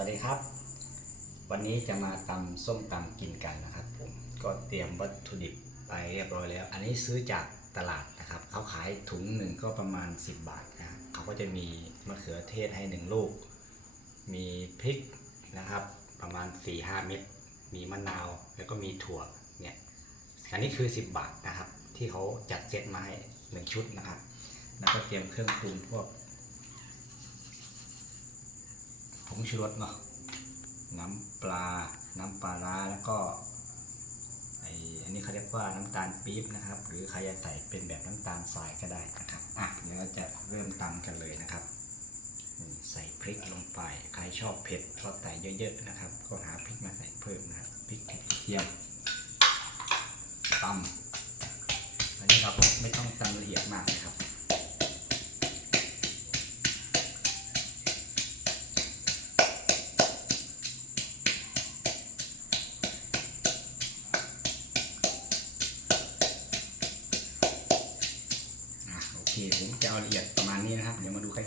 วัสดีครับ วันนี้จะมาตำส้มตำกินกันนะครับผมก็เตรียมวัตถุดิบไปเรียบร้อยแล้ว อันนี้ซื้อจากตลาดนะครับเขาขายถุงหนึ่งก็ประมาณ 10 บาทนะเขาก็จะมีมะเขือเทศให้หนึ่งลูก มีพริกนะครับ ประมาณ 4-5 เม็ดมีมะนาวแล้วก็มีถั่วเนี่ยอันนี้คือ 10 บาทนะครับ ที่เขาจัดเซตมาให้หนึ่งชุดนะครับแล้วก็เตรียมเครื่องปรุงพวก ผ งชูรสเนาะน้ำปลา น้ำปลาร้าแล้วก็ไออันนี้เขาเรียกว่าน้ำตาลปี๊บนะครับ หรือใครจะใส่เป็นแบบน้ำตาลทรายก็ได้นะครับอะเดี๋ยวเราจะเริ่มตำกันเลยนะครับใส่พริกลงไป ใครชอบเผ็ดก็ใส่เยอะๆนะครับ ก็หาพริกมาใส่เพิ่มนะครับพริกกระเทียมตำอันนี้เราก็ไม่ต้องตำละเอียดมากนะครับ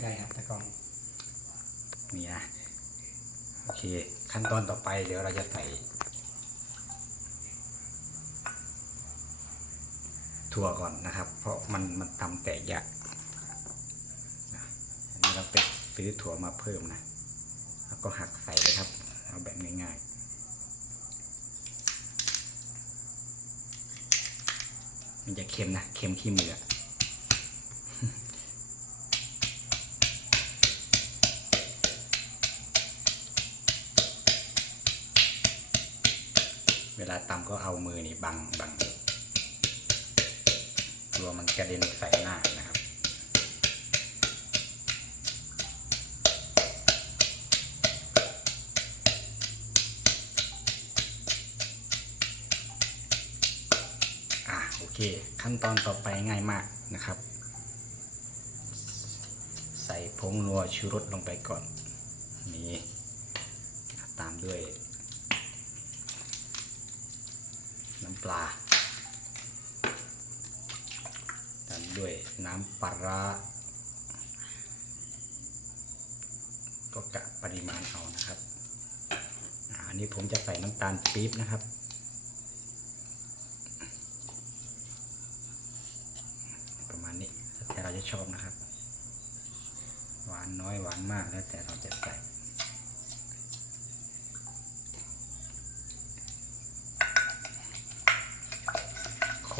ใกล้ๆครับตะกล้องนี่นะโอเค ขั้นตอนต่อไปเดี๋ยวเราจะใส่ถั่วก่อนนะครับ เพราะมันมันตำแตกยากอันนี้เราไปซื้อถั่วมาเพิ่มนะ แล้วก็หักใส่เลยครับ เอาแบบง่ายๆมันจะเค็มนะ เค็มขี้มือ วลาตำก็เอามือนี่บังบังกลัวมันกระเด็นใส่หน้านะครับ อะโอเค ขั้นตอนต่อไปง่ายมากนะครับ ใส่ผงนัวชูรสลงไปก่อน นี่ ตามด้วย น้ำ ปลาตามด้วยน้ำปลาร้าก็กะปริมาณเอานะครับอาอันนี้ผมจะใส่น้ำตาลปี๊บนะครับ ประมาณนี้แล้วแต่เราจะชอบนะครับ หวานน้อยหวานมากแล้วแต่เราจะใส่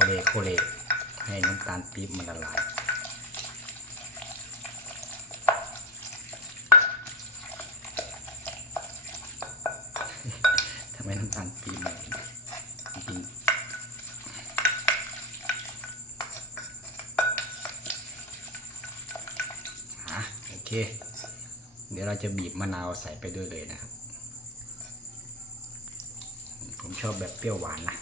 เลโคเลให้น้ำตาลปี๊บมันละลายทำไมน้ำตาลปี๊บมันจริงๆอะโอเค เดี๋ยวเราจะบีบมะนาวใส่ไปด้วยเลยนะครับ ผมชอบแบบเปรี้ยวหวานนะ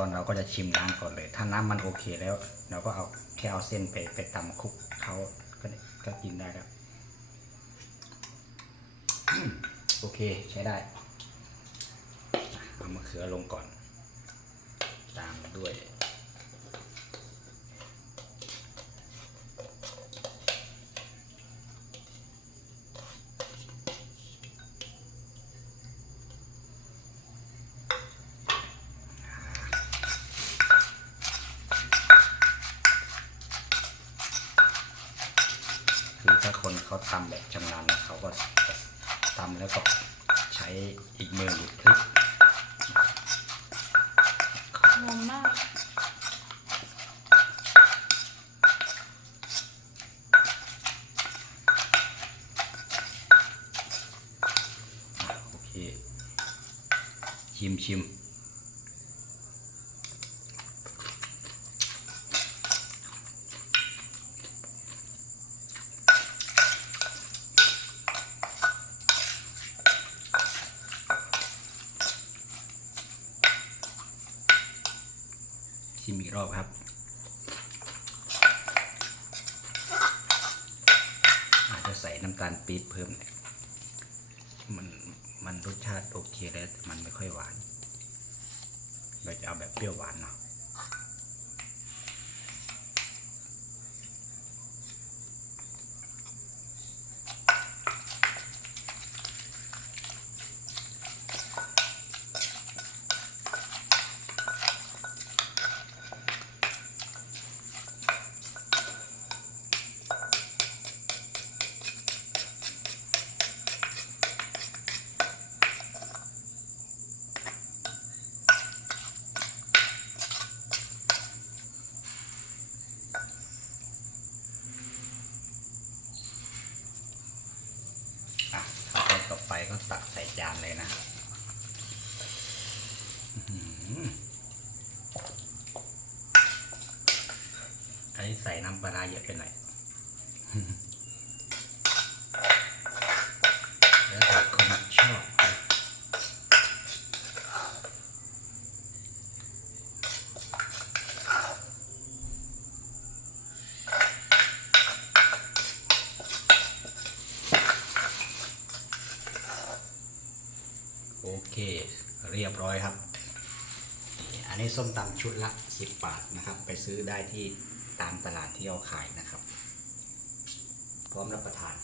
อนเราก็จะชิมน้ำก่อนเลย ถ้าน้ำมันโอเคแล้ว เราก็เอาแค่เอาเส้นไปไปตำคลุกเขาก็ก็กินได้แล้วโอเคใช้ได้ เอามะเขือลงก่อน ตามด้วย เขาทำแบบชำนาญนะเขาก็ทำแล้วก็ใช้อีกมือหยุดคลิกงงมากโอเคชิมชิม อีกรอบครับ อาจจะใส่น้ำตาลปี๊บเพิ่มหน่อยมันมันรสชาติโอเคแล้วแต่มันไม่ค่อยหวาน เราจะเอาแบบเปรี้ยวหวานเนาะ ก็ตักใส่จานเลยนะอันนี้ใส่น้ำปลาร้าเยอะไปหน่อย ร้อยครับ อันนี้ส้มตำชุดละ 10 บาทนะครับ ไปซื้อได้ที่ตามตลาดที่เขาขายนะครับ พร้อมรับประทาน